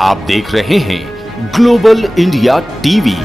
आप देख रहे हैं global India TV.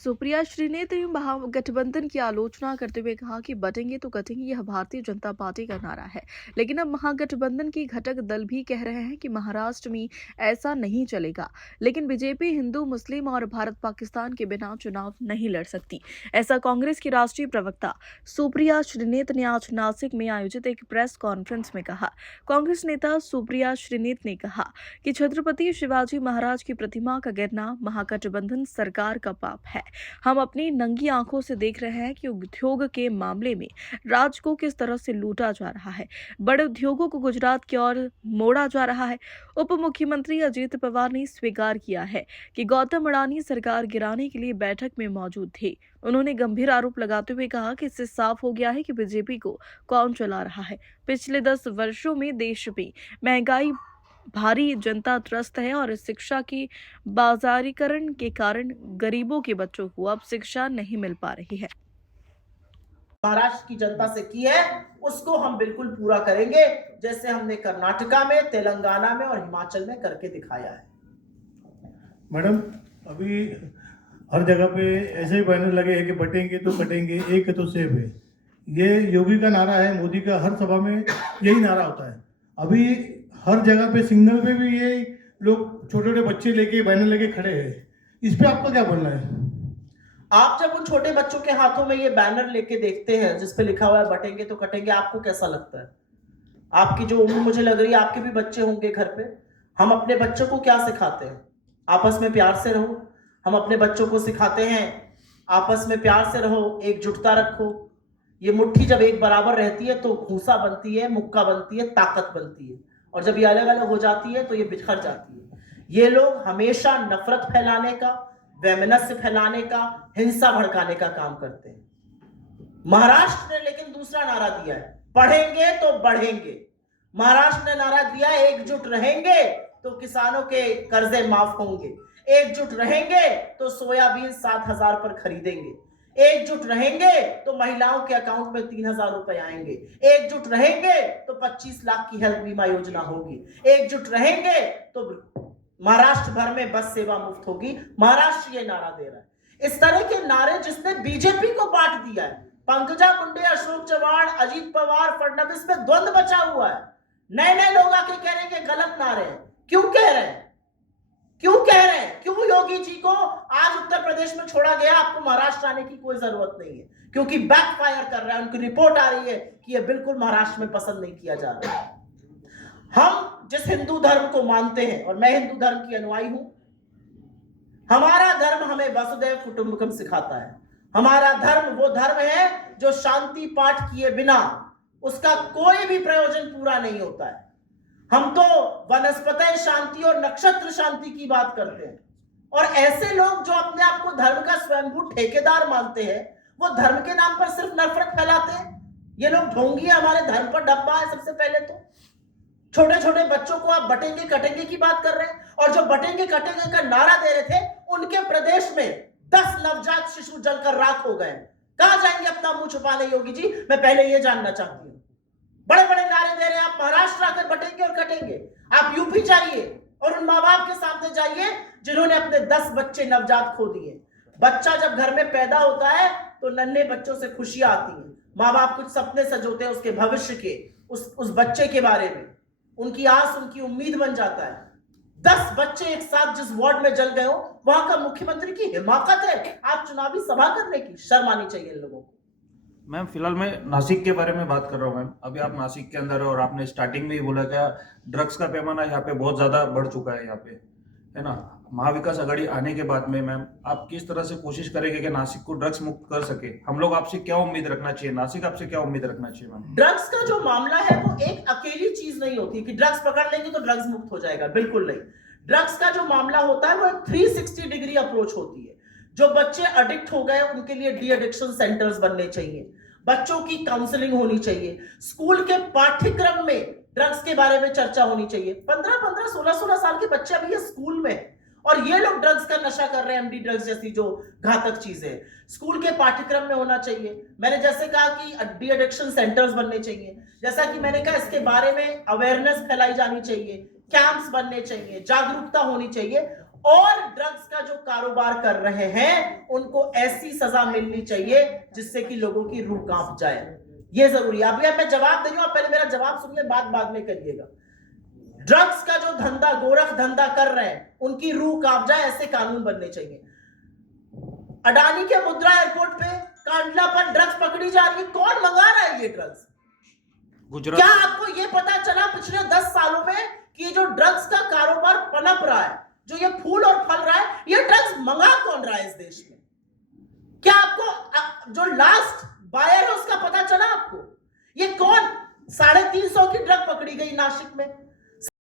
Supriya Shrinate ने महागठबंधन की आलोचना करते हुए कहा कि बटेंगे तो कटेंगे, यह भारतीय जनता पार्टी का नारा है। लेकिन अब महागठबंधन की घटक दल भी कह रहे हैं कि महाराष्ट्र में ऐसा नहीं चलेगा। लेकिन बीजेपी हिंदू मुस्लिम और भारत पाकिस्तान के बिना चुनाव नहीं लड़ सकती, ऐसा कांग्रेस की राष्ट्रीय प्रवक्ता सुप्रिया श्रीनेत ने आज नासिक में आयोजित एक प्रेस कॉन्फ्रेंस में कहा। कांग्रेस नेता सुप्रिया श्रीनेत ने कहा कि छत्रपति शिवाजी महाराज की प्रतिमा का गिरना महागठबंधन सरकार का पाप है। हम अपनी नंगी आंखों से देख रहे हैं कि उद्योग के मामले में राज्य को किस तरह से लूटा जा रहा है। बड़े उद्योगों को गुजरात की ओर मोड़ा जा रहा है। उप मुख्यमंत्री अजित पवार ने स्वीकार किया है कि गौतम अडानी सरकार गिराने के लिए बैठक में मौजूद थे। उन्होंने गंभीर आरोप लगाते हुए कहा कि इससे साफ हो गया है कि बीजेपी को कौन चला रहा है। पिछले 10 वर्षों में देश में महंगाई, भारी जनता त्रस्त है और शिक्षा की बाजारीकरण के कारण गरीबों के बच्चों को अब शिक्षा नहीं मिल पा रही है। महाराष्ट्र की जनता से की है उसको हम बिल्कुल पूरा करेंगे, जैसे हमने कर्नाटका में, तेलंगाना में और हिमाचल में करके दिखाया है। मैडम, अभी हर जगह पे ऐसे ही बैनर लगे हैं कि बटेंगे तो कटेंगे, एक है तो सेब है। ये योगी का नारा है, मोदी का हर सभा में यही नारा होता है। अभी हर जगह पे सिग्नल पे भी ये लोग छोटे छोटे बच्चे लेके बैनर लेके खड़े हैं। इस पे आपका क्या बोलना है? आप जब उन छोटे बच्चों के हाथों में ये बैनर लेके देखते हैं जिसपे लिखा हुआ है बटेंगे तो कटेंगे, आपको कैसा लगता है? आपकी जो उम्र मुझे लग रही है, आपके भी बच्चे होंगे घर पे। हम अपने बच्चों को क्या सिखाते हैं? आपस में प्यार से रहो। हम अपने बच्चों को सिखाते हैं आपस में प्यार से रहो, एकजुटता रखो। ये मुट्ठी जब एक बराबर रहती है तो घूसा बनती है, मुक्का बनती है, ताकत बनती है, और जब ये अलग अलग हो जाती है तो ये बिखर जाती है। ये लोग हमेशा नफरत फैलाने का, वैमनस्य फैलाने का, हिंसा भड़काने का काम करते हैं। महाराष्ट्र ने लेकिन दूसरा नारा दिया है, पढ़ेंगे तो बढ़ेंगे। महाराष्ट्र ने नारा दिया एकजुट रहेंगे तो किसानों के कर्जे माफ होंगे, एकजुट रहेंगे तो सोयाबीन 7,000 पर खरीदेंगे, एकजुट रहेंगे तो महिलाओं के अकाउंट में 3,000 रुपए आएंगे, एकजुट रहेंगे तो 25 लाख की हेल्थ बीमा योजना होगी, एकजुट रहेंगे तो महाराष्ट्र भर में बस सेवा मुफ्त होगी। महाराष्ट्र ये नारा दे रहा है। इस तरह के नारे जिसने बीजेपी को बांट दिया है, पंकजा मुंडे, अशोक चव्हाण, अजित पवार, फडणवीस में द्वंद्व बचा हुआ है। नए नए लोग आके कह रहे हैं कि गलत नारे हैं। क्यों कह रहे हैं? क्यों कह रहे हैं? क्यों योगी जी को आज उत्तर प्रदेश में छोड़ा गया? आपको महाराष्ट्र आने की कोई जरूरत नहीं है, क्योंकि बैकफायर कर रहा है। उनकी रिपोर्ट आ रही है कि यह बिल्कुल महाराष्ट्र में पसंद नहीं किया जा रहा है। हम जिस हिंदू धर्म को मानते हैं, और मैं हिंदू धर्म की अनुयायी हूं, हमारा धर्म हमें वसुदैव कुटुंबकम सिखाता है। हमारा धर्म वो धर्म है जो शांति पाठ किए बिना उसका कोई भी प्रयोजन पूरा नहीं होता है। हम तो वनस्पति शांति और नक्षत्र शांति की बात करते हैं, और ऐसे लोग जो अपने आप को धर्म का स्वयंभू ठेकेदार मानते हैं, वो धर्म के नाम पर सिर्फ नफरत फैलाते हैं। ये लोग ढोंगी है, हमारे धर्म पर डब्बा है। सबसे पहले तो छोटे छोटे बच्चों को आप बटेंगे कटेंगे की बात कर रहे हैं, और जो बटेंगे कटेंगे का नारा दे रहे थे, उनके प्रदेश में 10 नवजात शिशु जलकर राख हो गए। कहां जाएंगे अपना मुंह छुपाने योगी जी? मैं पहले ये जानना चाहती हूं। बड़े बड़े नारे दे रहे हैं आप, महाराष्ट्र आकर बटेंगे और कटेंगे। आप यूपी जाइए और उन माँ बाप के सामने जाइए जिन्होंने अपने 10 बच्चे नवजात खो दिए। बच्चा जब घर में पैदा होता है तो नन्हे बच्चों से खुशियां आती हैं। माँ बाप कुछ सपने सजोते हैं उसके भविष्य के, उस बच्चे के बारे में। उनकी आस, उनकी उम्मीद बन जाता है। 10 बच्चे एक साथ जिस वार्ड में जल गए हो, वहां का मुख्यमंत्री की हिमाकत है आप चुनावी सभा करने की? शर्म आनी चाहिए इन लोगों को। मैम, फिलहाल मैं नासिक के बारे में बात कर रहा हूँ। मैम, अभी आप नासिक के अंदर हो और आपने स्टार्टिंग में ही बोला क्या ड्रग्स का पैमाना यहाँ पे बहुत ज़्यादा बढ़ चुका है, यहाँ पे है ना। महाविकास आघाड़ी आने के बाद में मैम आप किस तरह से कोशिश करेंगे कि नासिक को ड्रग्स मुक्त कर सके? हम लोग आपसे क्या उम्मीद रखना चाहिए, नासिक आपसे क्या उम्मीद रखना चाहिए मैम? ड्रग्स का जो मामला है वो एक अकेली चीज नहीं होती कि ड्रग्स पकड़ लेंगे तो ड्रग्स मुक्त हो जाएगा, बिल्कुल नहीं। ड्रग्स का जो मामला होता है वो एक 360 डिग्री अप्रोच होती है। जो बच्चे एडिक्ट हो गए उनके लिए डी एडिक्शन सेंटर्स बनने चाहिए, बच्चों की काउंसलिंग होनी चाहिए, स्कूल के पाठ्यक्रम में ड्रग्स के बारे में चर्चा होनी चाहिए। 15-15, 16-16 साल के बच्चे अभी ये स्कूल में, और ये लोग ड्रग्स का नशा कर रहे हैं, एमडी ड्रग्स जैसी जो घातक चीजें स्कूल के पाठ्यक्रम में होना चाहिए। मैंने जैसे कहा कि डी एडिक्शन सेंटर्स बनने चाहिए, जैसा कि मैंने कहा इसके बारे में अवेयरनेस फैलाई जानी चाहिए। कैंप्स बनने चाहिए, जागरूकता होनी चाहिए और ड्रग्स का जो कारोबार कर रहे हैं उनको ऐसी सजा मिलनी चाहिए जिससे कि लोगों की रूह कांप जाए। ये जरूरी है। अभी अब मैं जवाब दे रही हूं, आप पहले मेरा जवाब सुनिए, बात बाद में करिएगा। ड्रग्स का जो धंधा, गोरख धंधा कर रहे हैं, उनकी रूह कांप जाए, ऐसे कानून बनने चाहिए। अडानी के मुद्रा एयरपोर्ट पे कांडला पर ड्रग्स पकड़ी जा रही है, कौन मंगा रहा है ये ड्रग्स? गुजरात क्या आपको ये पता चला पिछले 10 सालों में कि ये जो ड्रग्स का कारोबार पनप रहा है, जो ये फूल और फल रहा है, ये ड्रग्स मंगा कौन रहा है इस देश में? क्या आपको जो लास्ट बायर है उसका पता चला आपको? ये कौन? 350 की ड्रग पकड़ी गई नासिक में,